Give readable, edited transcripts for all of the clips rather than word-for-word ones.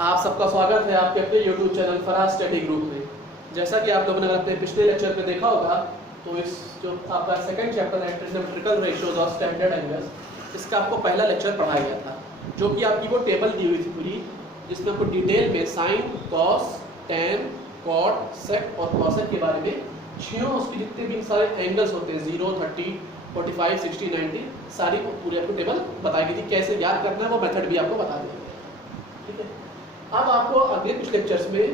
आप सबका स्वागत है आपके अपने YouTube channel Faraz study group में। जैसा कि आप लोगों ने अपने पिछले लेक्चर पे देखा होगा, तो इस जो आपका सेकंड चैप्टर है ट्रिग्नोमेट्रिकल रेशियोज और स्टैंडर्ड एंगल्स, इसका आपको पहला लेक्चर पढ़ाया गया था, जो कि आपकी वो टेबल दी हुई थी पूरी, जिसमें आपको डिटेल में साइन, कॉस, टैन, कॉट, सेक और कॉसेक के बारे में छह उसकी जितने भी सारे एंगल्स होते हैं 0, 30, 45, 60, 90 सारी पूरी आपको टेबल बताई गई थी। कैसे याद करना है वो मेथड भी आपको बता दिया गया। ठीक है, अब आपको अगले कुछ लेक्चर्स में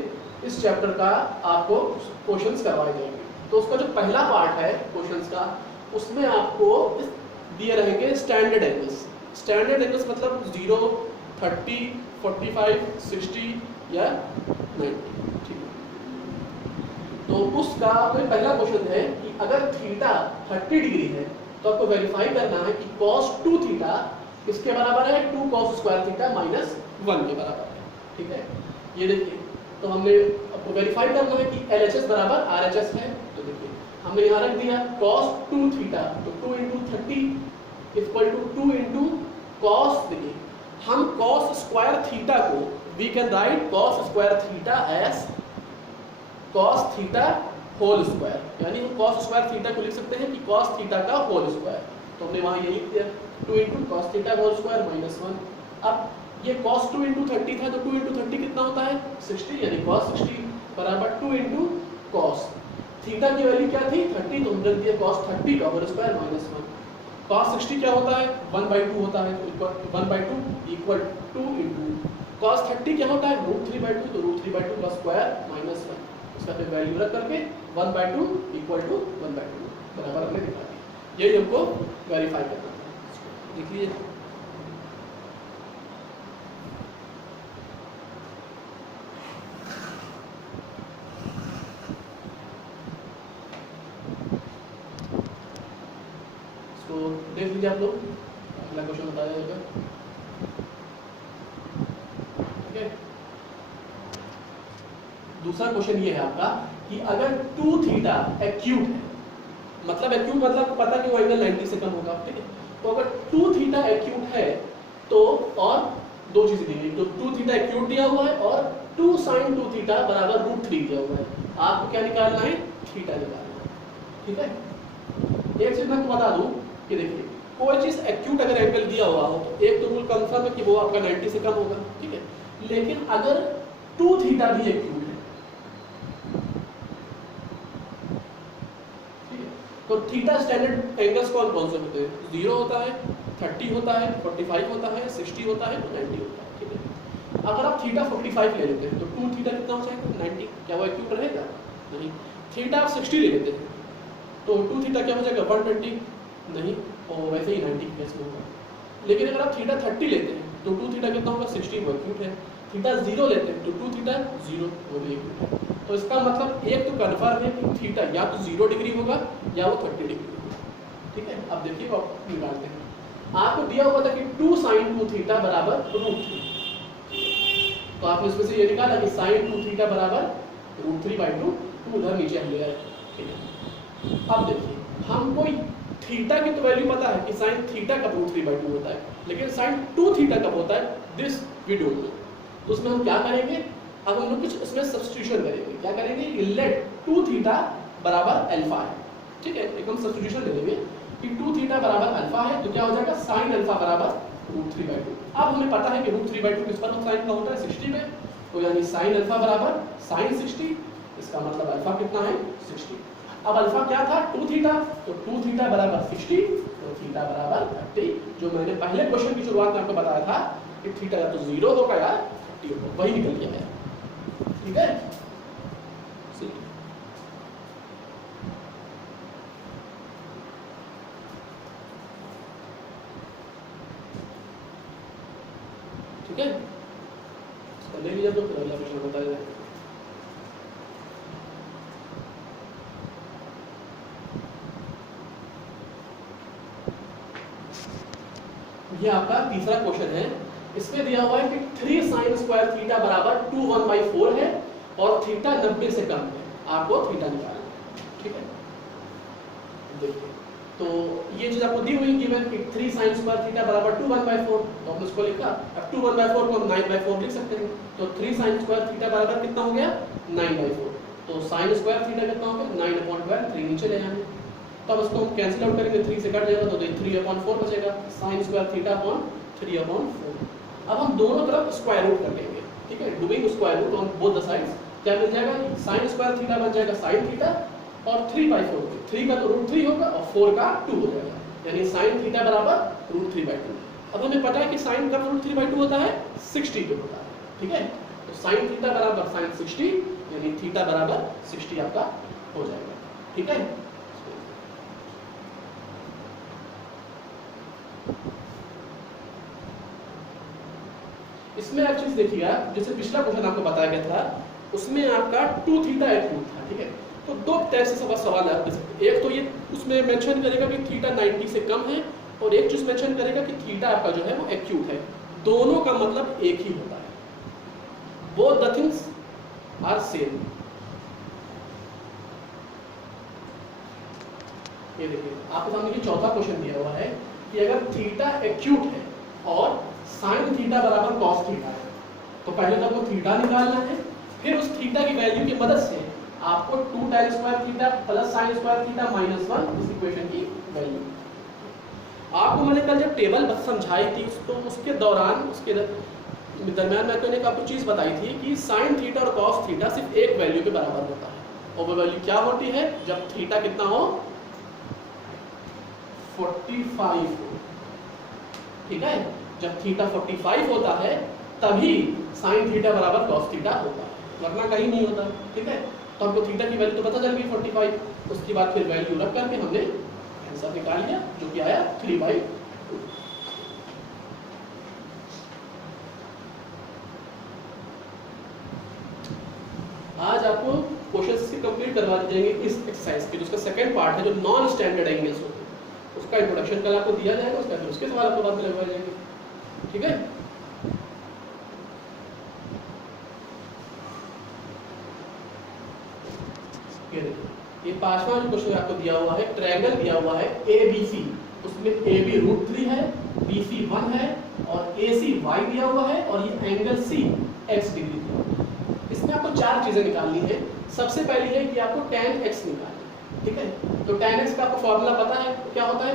इस चैप्टर का आपको क्वेश्चंस करवाए जाएंगे। तो उसका जो पहला पार्ट है क्वेश्चंस का, उसमें आपको दिए रहेंगे स्टैंडर्ड एंगल्स। स्टैंडर्ड एंगल्स मतलब 0, 30, 45, 60 या 90। ठीक है, तो उसका कोई पहला क्वेश्चन है कि अगर थीटा 30 डिग्री है तो आपको वेरीफाई करना है कि cos 2 थीटा किसके बराबर है, 2 cos स्क्वायर थीटा माइनस 1 के बराबर है। ठीक है, ये देखिए, तो हमने आपको वेरीफाई करना है कि LHS बराबर RHS है। तो देखिए हमने यहाँ रख दिया cos 2 थीटा, तो 2 into 30 equal to 2 into cos। देखिए हम cos स्क्वायर थीटा को we can write cos square theta as cos theta whole square, यानी हम cos स्क्वायर थीटा को लिख सकते हैं कि cos थीटा का होल स्क्वायर। तो हमने वहाँ ये लिख दिया 2 into cos theta whole square minus 1। अब ये cos 2 इंटू 30 था, तो 2 इंटू 30 कितना होता है 60, यानी cos 60 बराबर 2 इंटू cos थीटा की वैल्यू क्या थी 30, तो हमने रख दिया cos 30 का होल स्क्वायर माइनस 1। cos 60 क्या होता है 1/2 होता है, तो 1/2 इक्वल 2 इंटू cos 30 क्या होता है √3/2, तो √3/2 का स्क्वायर माइनस 1। इसका फिर वैल्यू रख करके 1/2 इक्वल टू 1/2 बराबर हमने दिखा दिया। यही हमको वेरीफाई करना है। देख लीजिए, इसको देख लीजिए आप लोग, अगला क्वेश्चन बताया जाएगा। ठीक है, दूसरा क्वेश्चन ये है आपका कि अगर 2 थीटा एक्यूट है, मतलब एक्यूट मतलब पता कि वो एंगल 90 से कम होगा। ठीक है, तो अगर 2 थीटा एक्यूट है तो और दो चीजें दी गई, तो 2 थीटा एक्यूट दिया हुआ है और 2 sin 2 थीटा बराबर √3 दिया हुआ है। आपको क्या निकालना है, थीटा निकालना है। ठीक है, एक चीज मैं आपको बता दूं कि देखिए कोई चीज एक्यूट अगर एंगल दिया हुआ हो तो एक तो रूल कंफर्म है कि वो आपका 90 से कम होगा। ठीक है, लेकिन अगर 2 थीटा भी एक्यूट है, तो थीटा स्टैंडर्ड एंगल्स कौन कौन से होते हैं, 0 होता है, 30 होता है, 45 होता है, 60 होता है, 90 होता है। ठीक है, अगर आप थीटा 45 ले लेते हैं तो 2 थीटा कितना हो जाएगा 90, क्या वो एक्यूट रहेगा नहीं। थीटा आप 60 ले लेते हैं तो 2 थीटा क्या हो जाएगा 120 नहीं, और वैसे ही 90 केस में होगा। लेकिन अगर आप थीटा 30 लेते हैं तो 2 थीटा कितना होगा 60, वो एक्यूट है। थीटा 0 लेते हैं तो 2 थीटा 0, वो भी एक्यूट है। तो इसका मतलब एक तो कन्फर्म है कि थीटा या तो 0 डिग्री होगा या वो 30 डिग्री होगा। ठीक है, अब देखिए आप निकालते हैं। आपको दिया हुआ था कि 2 sin 2 थीटा बराबर √3, तो आपने इसमें से ये निकाला कि sin 2 थीटा बराबर √3/2, तो उधर नीचे हम ले आए। ठीक है, अब देखिए हमको थीटा की तो वैल्यू पता है कि sin थीटा का √3/2 होता है, लेकिन sin 2 थीटा कब होता है दिस वी डोंट नो। तो उसमें हम क्या करेंगे, अब हम लोग कुछ इसमें सब्स्टिट्यूशन करेंगे। क्या करेंगे, लेट 2 थीटा बराबर अल्फा है। ठीक है, एक हम सब्स्टिट्यूशन ले लेंगे कि 2 थीटा बराबर अल्फा है, तो क्या हो जाएगा sin अल्फा बराबर √3/2। अब हमें पता है कि √3/2 किस पर साइन का होता है 60 में, तो यानी sin अल्फा बराबर sin 60, इसका मतलब अल्फा कितना है 60। अब अल्फा क्या था 2 थीटा, तो 2 थीटा बराबर 60, तो थीटा बराबर 30, जो मैंने पहले क्वेश्चन की शुरुआत में आपको बताया था कि थीटा या तो 0 होगा या 30 होगा, वही निकल के आया। ठीक है, ठीक है, ले लीजिए तो फिर अगला प्रश्न बताया जाए। ये आपका तीसरा क्वेश्चन है। इसमें दिया हुआ है कि 3 sin स्क्वायर थीटा बराबर 2 1/4 है और थीटा 90 से कम है। आपको थीटा निकालना है। ठीक है, देखिए तो ये चीज आपको दी हुई गिवन कि 3 sin स्क्वायर थीटा बराबर 2 1/4, तो हमने उसको लिखा। अब 2 1/4 को हम 9/4 लिख सकते हैं, तो 3 sin स्क्वायर थीटा बराबर कितना हो गया 9/4। तो sin स्क्वायर थीटा कितना हो गया 9/12, 3 नीचे ले आएंगे। तो अब उसको हम कैंसिल आउट करेंगे, 3 से कट जाएगा तो 3/4 बचेगा, sin स्क्वायर थीटा अपॉन 3/4। अब हम दोनों तरफ स्क्वायर रूट कर लेंगे, ठीक है, doing square root on both the sides. क्या मिल जाएगा, sin स्क्वायर थीटा बन जाएगा sin थीटा और 3/4, 3 का तो √3 होगा और 4 का 2 हो जाएगा, यानी sin थीटा बराबर √3/2। अब हमें पता है कि sin कब √3/2 होता है 60 पे होता है, ठीक है। तो sin थीटा बराबर sin 60 यानी थीटा बराबर 60 आपका हो जाएगा, ठीक है। इसमें आप चीज देखिएगा, जैसे पिछला क्वेश्चन आपको बताया गया था उसमें आपका 2 थीटा एक्यूट था, ठीक है। तो दो टाइप से सवाल आप दे सकते हैं। एक तो ये उसमें मेंशन करेगा कि थीटा 90 से कम है, और एक चीज मेंशन करेगा कि थीटा आपका जो है वो एक्यूट है। दोनों का मतलब एक ही होता है, both the things are same. ये देखिए आपके सामने ये चौथा क्वेश्चन दिया हुआ है कि अगर थीटा एक्यूट है और साइन थीटा बराबर कॉस थीटा है, तो पहले तो आपको थीटा निकालना है, फिर उस थीटा की वैल्यू की मदद से आपको 2 tan square theta plus sin square theta -1 इस इक्वेशन की वैल्यू। आपको मैंने कल जब टेबल समझाई थी तो उसके दौरान उसके दरमियान मैंने आपको चीज बताई थी कि sin थीटा और cos थीटा सिर्फ एक वैल्यू के बराबर होता है, और वो वैल्यू क्या होती है जब थीटा कितना हो 45 हो, ठीक है। जब थीटा 45 होता है तभी sin थीटा बराबर cos थीटा होता है, वरना कहीं नहीं होता, ठीक है। तो हमको थीटा की वैल्यू तो पता चल गई 45, उसके बाद फिर वैल्यू रख करके हमने आंसर निकाल लिया जो कि आया 3/2। आज आपको क्वेश्चंस की कंप्लीट करवा देंगे इस एक्सरसाइज के, जो उसका सेकंड पार्ट है जो नॉन स्टैंडर्ड एंगल्स होते हैं, उसका इंट्रोडक्शन कल आपको दिया जाएगा, उसका फिर उसके सवाल आपको बाद में लगवाए जाएंगे, ठीक है। ये पांचवा जो क्वेश्चन आपको दिया हुआ है, ट्रायंगल दिया हुआ है ABC, उसमें AB √3 है, BC 1 है और AC y दिया हुआ है, और ये एंगल C x डिग्री दिया हुआ है। इसमें आपको चार चीजें निकालनी है। सबसे पहली है कि आपको tan x निकालना है, ठीक है। तो tan x का आपको फॉर्मूला पता है क्या होता है,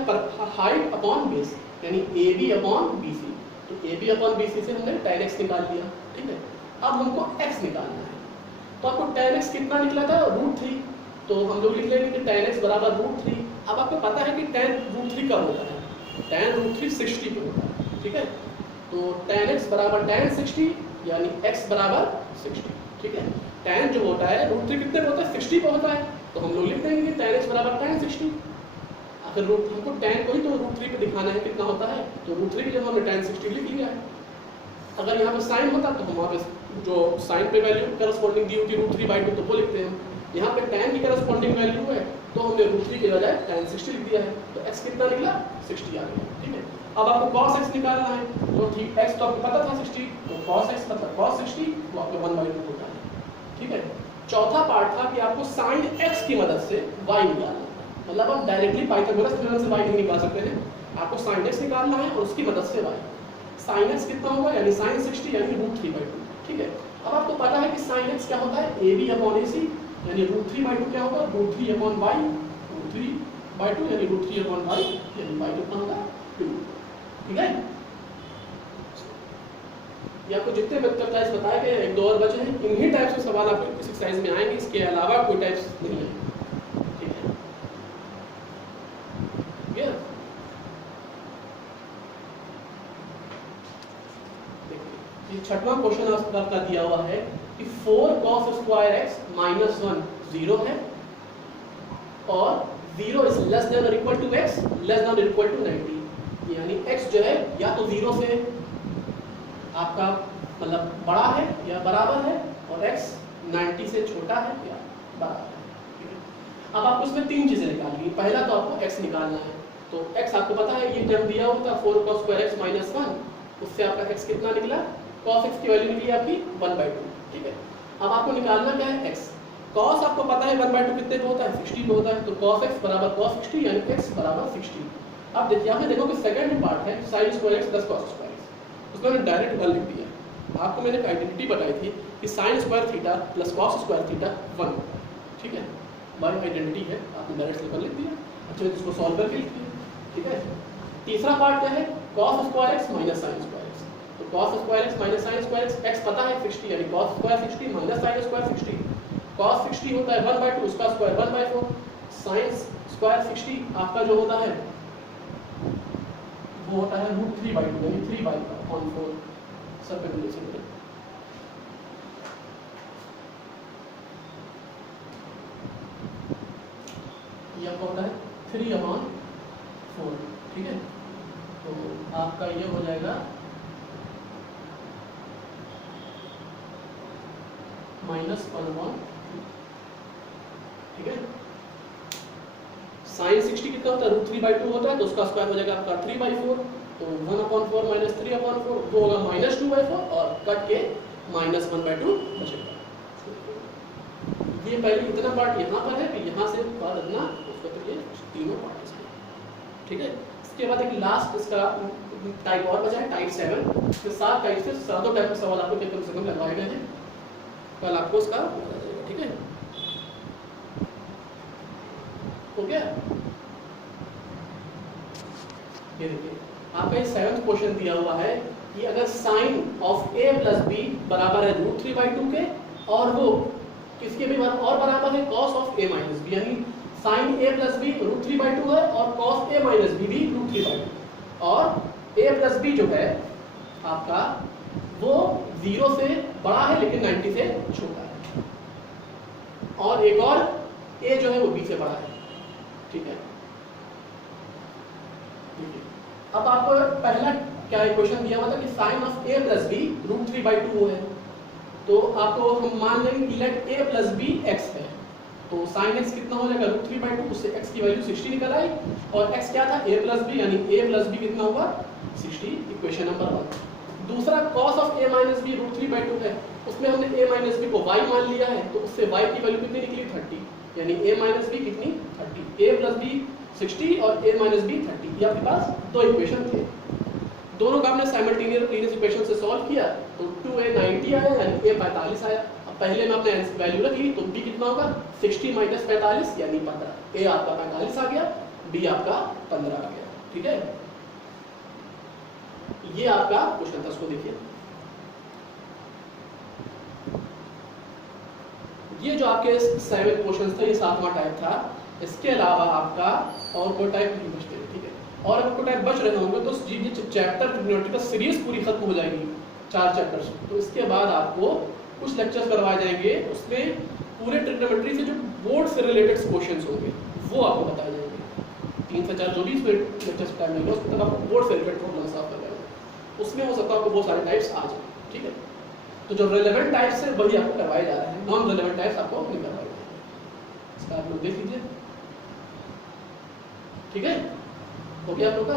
हाइट अपॉन बेस, यानी AB अपॉन BC। तो AB अपॉन BC से हमने tan x निकाल लिया, ठीक है। अब हमको x निकालना है, तो आपको tan x कितना निकला था √3, तो हम लोग लिख लेंगे कि tan x बराबर √3। अब आपको पता है कि tan √3 कब होता है, tan √3 60 पे होता है, ठीक है। तो tan x बराबर tan 60 यानी x बराबर 60, ठीक है। tan जो होता है √3 कितने पे होता है 60 पे होता है, तो हम लोग लिख देंगे कि tan x बराबर tan 60। अगर हमको tan को ही तो √3 पे दिखाना है कितना होता है, तो √3 की जगह हमने tan 60 लिख लिया है। अगर यहाँ पे साइन होता तो हम वहाँ पे जो साइन पे वैल्यू करस्पॉन्डिंग दी होती √3/2 तो वो लिखते हैं। यहाँ पे tan की करस्पॉन्डिंग वैल्यू है तो हमने √3 के बजाय tan 60 लिख दिया है, तो x कितना निकला 60 आ गया, ठीक है। अब आपको cos x निकालना है, तो ठीक x तो आपको पता था 60, तो cos x मतलब cos 60 वो आपको 1/2 होता है, ठीक है। चौथा पार्ट था कि आपको sin x की मदद से y निकालना, मतलब आप डायरेक्टली पाइथागोरस थ्योरम से y नहीं निकाल सकते हैं, आपको sin x निकालना है और उसकी मदद से y। sin x कितना होगा यानी sin 60 यानी √3/2, ठीक है। अब आपको पता है कि sin x क्या होता है AB अपॉन AC, यानी √3/2 क्या होगा √3 अपॉन y, √3/2 यानी √3 अपॉन y, यानी y कितना होगा 2, ठीक है। ये आपको जितने वेक्टर टाइप्स बताए गए एक दो और बचे हैं, इन्हीं टाइप्स के सवाल आपको इस एक्सरसाइज में आएंगे, इसके अलावा कोई टाइप्स नहीं है, ठीक है। ये छठवां क्वेश्चन आपका दिया हुआ है कि 4 cos स्क्वायर x -1 0 है और 0 इज लेस देन और equal to x less than और इक्वल टू 90, यानी x जो है या तो 0 से आपका मतलब बड़ा है या बराबर है और x 90 से छोटा है या बराबर है। अब आपको इसमें तीन चीजें निकालनी है। पहला तो आपको x निकालना है, तो x आपको पता है ये टर्म दिया हुआ था 4 cos स्क्वायर x -1, उससे आपका x कितना निकला, cos x की वैल्यू निकली आपकी 1/2, ठीक है। अब आपको निकालना क्या है x, कॉस आपको पता है 1/2 कितने पे होता है, 60 पे होता है, तो cos x बराबर cos 60 यानी x बराबर 60। अब देखिए यहाँ पे देखो कि सेकंड जो पार्ट है sin square x plus cos square x, उसमें मैंने डायरेक्ट 1 लिख दिया। आपको मैंने एक आइडेंटिटी बताई थी कि sin square theta plus cos square theta 1, ठीक है, हमारी आइडेंटिटी है, आपने डायरेक्ट 1 लिख दिया। अच्छा इसको सॉल्व करके लिख दिया, ठीक है। तीसरा पार्ट क्या है, cos square x minus sin square x, तो cos square x minus sin square x, x पता है 60 यानी cos square 60 minus sin square 60, cos 60 होता है 1/2, उसका स्क्वायर 1/4, sin स्क्वायर 60 आपका जो होता है वो होता है √3/2 यानी 3/4 सब पे मिल सकते हैं। ये आपका होता है 3/4, ठीक है। तो आपका ये हो जाएगा -1/2, ठीक है। sin 60 कितना होता है, √3/2 होता है, तो उसका स्क्वायर हो जाएगा आपका 3/4, तो 1/4 माइनस 3/4 वो होगा -2/4 और कट के -1/2 बचेगा। ये पहले इतना पार्ट यहाँ पर है कि यहाँ से बाद इतना उसको, तो ये तीनों पार्ट इसके, ठीक है। इसके बाद एक लास्ट इसका टाइप और बचा है, टाइप 7। इसके 7 टाइप से 7 टाइप के सवाल आपको कम से कम लगवाए गए हैं, कल आपको इसका बता जाएगा, ठीक है। हो गया, ये देखिए आपका ये 7th क्वेश्चन दिया हुआ है कि अगर sine of a plus b बराबर है √3/2 के, और वो किसके भी और बराबर है cos of a minus b, यानी साइन a प्लस b √3/2 है और cos a माइनस b भी √3/2, और a प्लस b जो है आपका वो 0 से बड़ा है लेकिन 90 से छोटा है, और एक और a जो है वो b से बड़ा है, ठीक है। अब आपको पहला क्या इक्वेशन दिया हुआ था कि sine of a plus b √3/2 है, तो आपको हम मान लेंगे कि let a plus b x है, तो साइन x कितना हो जाएगा √3/2, उससे x की वैल्यू 60 निकल आई, और x क्या था a प्लस b, यानी a प्लस b कितना होगा 60, इक्वेशन नंबर 1। दूसरा cos of a minus b √3/2 है, उसमें हमने a माइनस b को y मान लिया है, तो उससे y की वैल्यू कितनी निकली 30, यानी a माइनस b कितनी 30, a प्लस b 60 और a माइनस b 30, ये आपके पास दो इक्वेशन थे। दोनों का हमने साइमल्टेनियस इक्वेशन से सॉल्व किया, तो 2a 90 आया यानी a 45 आया। अब पहले में आपने वैल्यू रख ली, तो b कितना होगा 60 माइनस 45 यानी 15, a आपका 45 आ गया, b आपका 15 आ गया, ठीक है। ये आपका क्वेश्चन था, उसको देखिए। ये जो आपके 7 क्वेश्चन थे, ये 7वां टाइप था। इसके अलावा आपका और कोई टाइप नहीं बचते, ठीक है। और अगर कोई टाइप बच रहे होंगे तो ये चैप्टर ट्रिग्नोमेट्री का सीरीज पूरी खत्म हो जाएगी, 4 चैप्टर्स। तो इसके बाद आपको कुछ लेक्चर्स करवाए जाएंगे, उसमें पूरे ट्रिग्नोमेट्री से जो बोर्ड से रिलेटेड क्वेश्चंस होंगे वो आपको बताए जाएंगे। 3 से 4 जो भी लेक्चर्स टाइम लगेगा उसमें तक आपको बोर्ड से रिलेटेड प्रॉब्लम सॉल्व कर जाएंगे। उसमें हो सकता है आपको बहुत सारे टाइप्स आ जाए, ठीक है। तो जो रिलेवेंट टाइप्स है वही आपको करवाए जा रहे हैं, नॉन रिलेवेंट टाइप्स आपको नहीं करवाए जाएंगे। इसका आप लोग देख लीजिए, ठीक है। हो गया आप लोग का।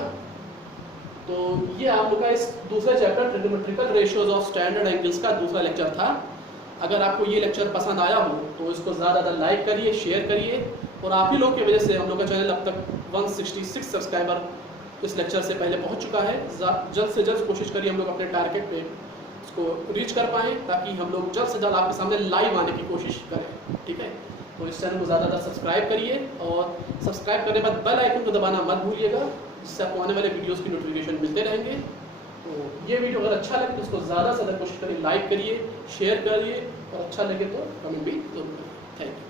तो ये आप लोग का इस दूसरे chapter trigonometrical ratios of standard angles का दूसरा लेक्चर था। अगर आपको ये लेक्चर पसंद आया हो तो इसको ज़्यादा लाइक करिए, शेयर करिए, और आप ही लोग की वजह से हम लोग का चैनल अब तक 166 सब्सक्राइबर इस लेक्चर से पहले पहुंच चुका है। जल्द से जल्द कोशिश करिए हम लोग अपने टारगेट पे इसको रीच कर पाएँ, ताकि हम लोग जल्द से जल्द आपके सामने लाइव आने की कोशिश करें, ठीक है। तो इस चैनल को ज़्यादा सब्सक्राइब करिए, और सब्सक्राइब करने के बाद बेल आइकन को दबाना मत भूलिएगा, इससे आपको आने वाले वीडियोस की नोटिफिकेशन मिलते रहेंगे। तो ये वीडियो अगर अच्छा लगे तो इसको ज़्यादा से ज़्यादा कोशिश करिए, लाइक करिए, शेयर करिए, और अच्छा लगे तो कमेंट भी जरूर करिए। Thank you.